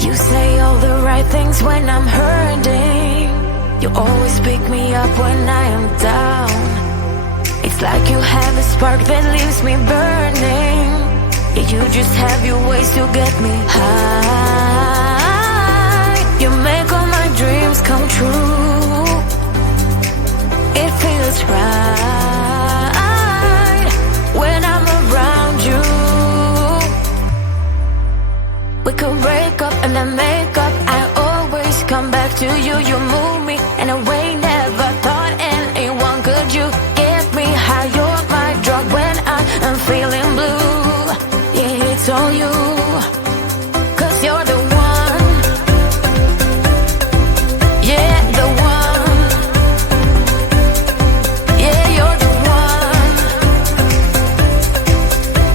You say all the right things when I'm hurting. You always pick me up when I am down. It's like you have a spark that leaves me burning. Yeah, you just have your ways to get me high. You make all my dreams come true. It feels right when I'm around you. We could break up and then make up. I always come back to you. You move me in a way never thought anyone could. You get me high. You're my drug when I am feeling blue. Yeah, it's all you, 'cause you're the one. Yeah, the one. Yeah, you're the one.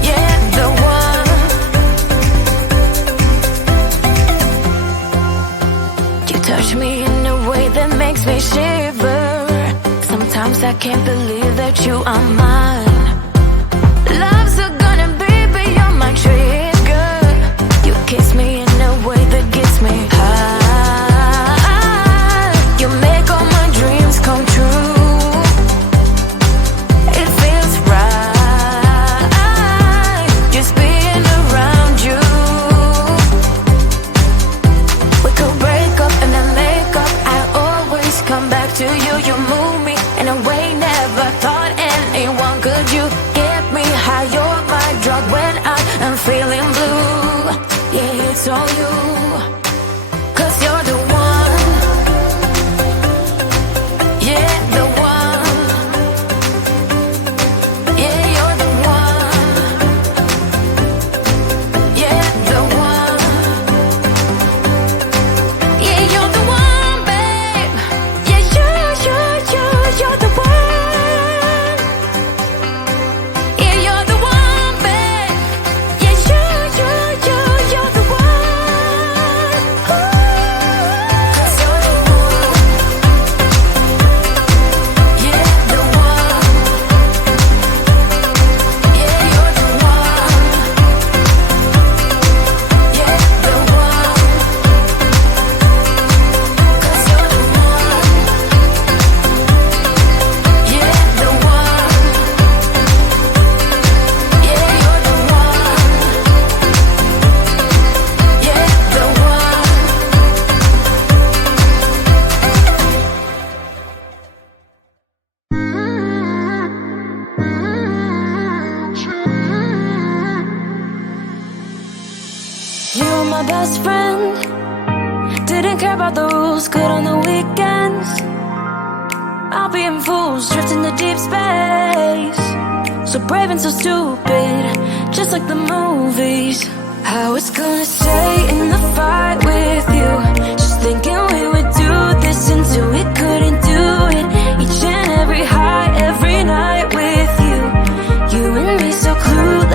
Yeah, the one. You touch me in a way that makes me shiver. Sometimes I can't believe that you are mine. Love's a gun and baby, you're my trigger. You kiss me in a way that gets me high. You make all my dreams come true. It feels right just being around you. We could break up and then make up. I always come back to you. You move me in a way never thought anyone could. You get me high. You're my drug when I am feeling blue. Yeah, it's all you, 'cause you're the one. Yeah, the one. Yeah, you're the one. Yeah, the one. Yeah, you're the one, babe. Yeah, you're the one. Yeah, you're the one, babe. Yeah, you're the one. Ooh. 'Cause you're the one. Yeah, the one. Yeah, you're the one. Yeah, the one. 'Cause you're the one. Yeah, the one. Yeah, you're the one. Yeah, the one. You were my best friend. Didn't care about the rules, good on the weekends. I'll be in fools, drifting to deep space. So brave and so stupid, just like the movies. I was gonna stay in the fight with you, just thinking we would do this until we couldn't do it. Each and every high, every night with you. You and me so clueless.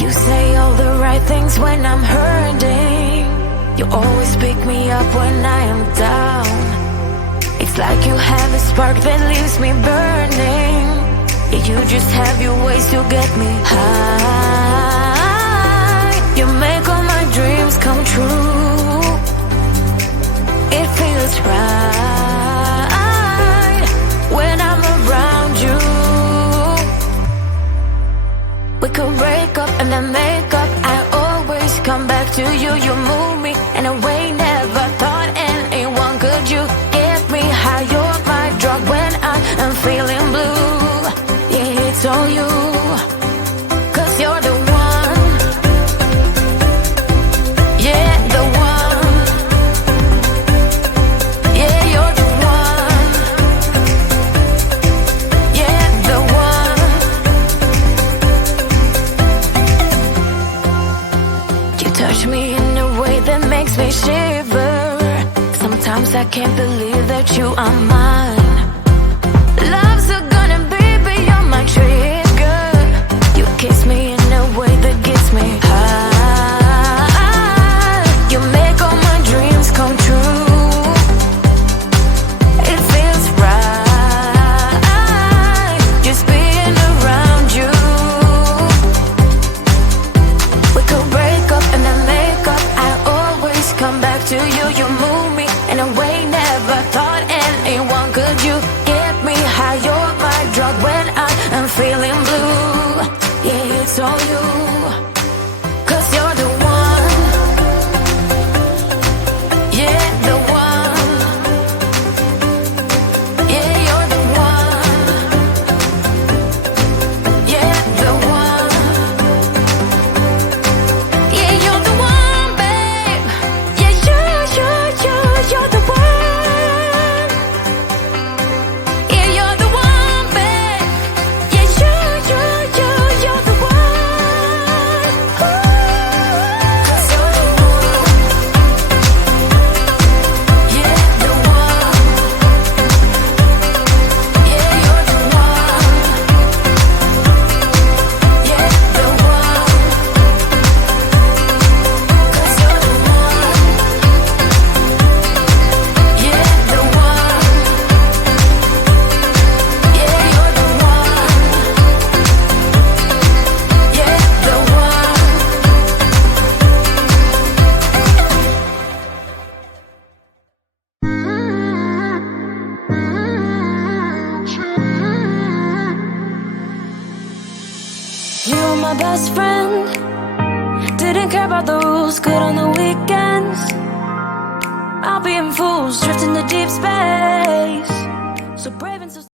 You say all the right things when I'm hurting. You always pick me up when I am down. It's like you have a spark that leaves me burning. Yeah, you just have your ways to get me high. You make all my dreams come true. It feels right when I'm around you. We could break up and then make up. I always come back to you. You move me in a way never thought anyone could. You get me high. You're my drug when I am feeling blue. Yeah, it's all you, 'cause you're the one. Yeah, the one. Yeah, you're the one. Yeah, the one. You touch me in a way that makes me shiver. Sometimes I can't believe that you are mine. Love's gonna be beyond my trigger. You kiss me in a way that gets me high. You make all my dreams come true. It feels right just being around you. We could break up and then make up. I always come back to you. You move me in a way never thought anyone could it's all you, 'cause you're the one, yeah, the one, yeah, you're the one, yeah, the one, yeah, you're the one, babe, yeah, you're the one, yeah, you're the one, babe, yeah, you're the one, 'cause you're the one, yeah, the one, yeah, you're the one, yeah, the one, 'cause you're the one, yeah, the one, yeah, you're the one, yeah, the one. You were my best friend, didn't care about the rules, good on the weekends. I'll be in fools, drifting to deep space, so brave and so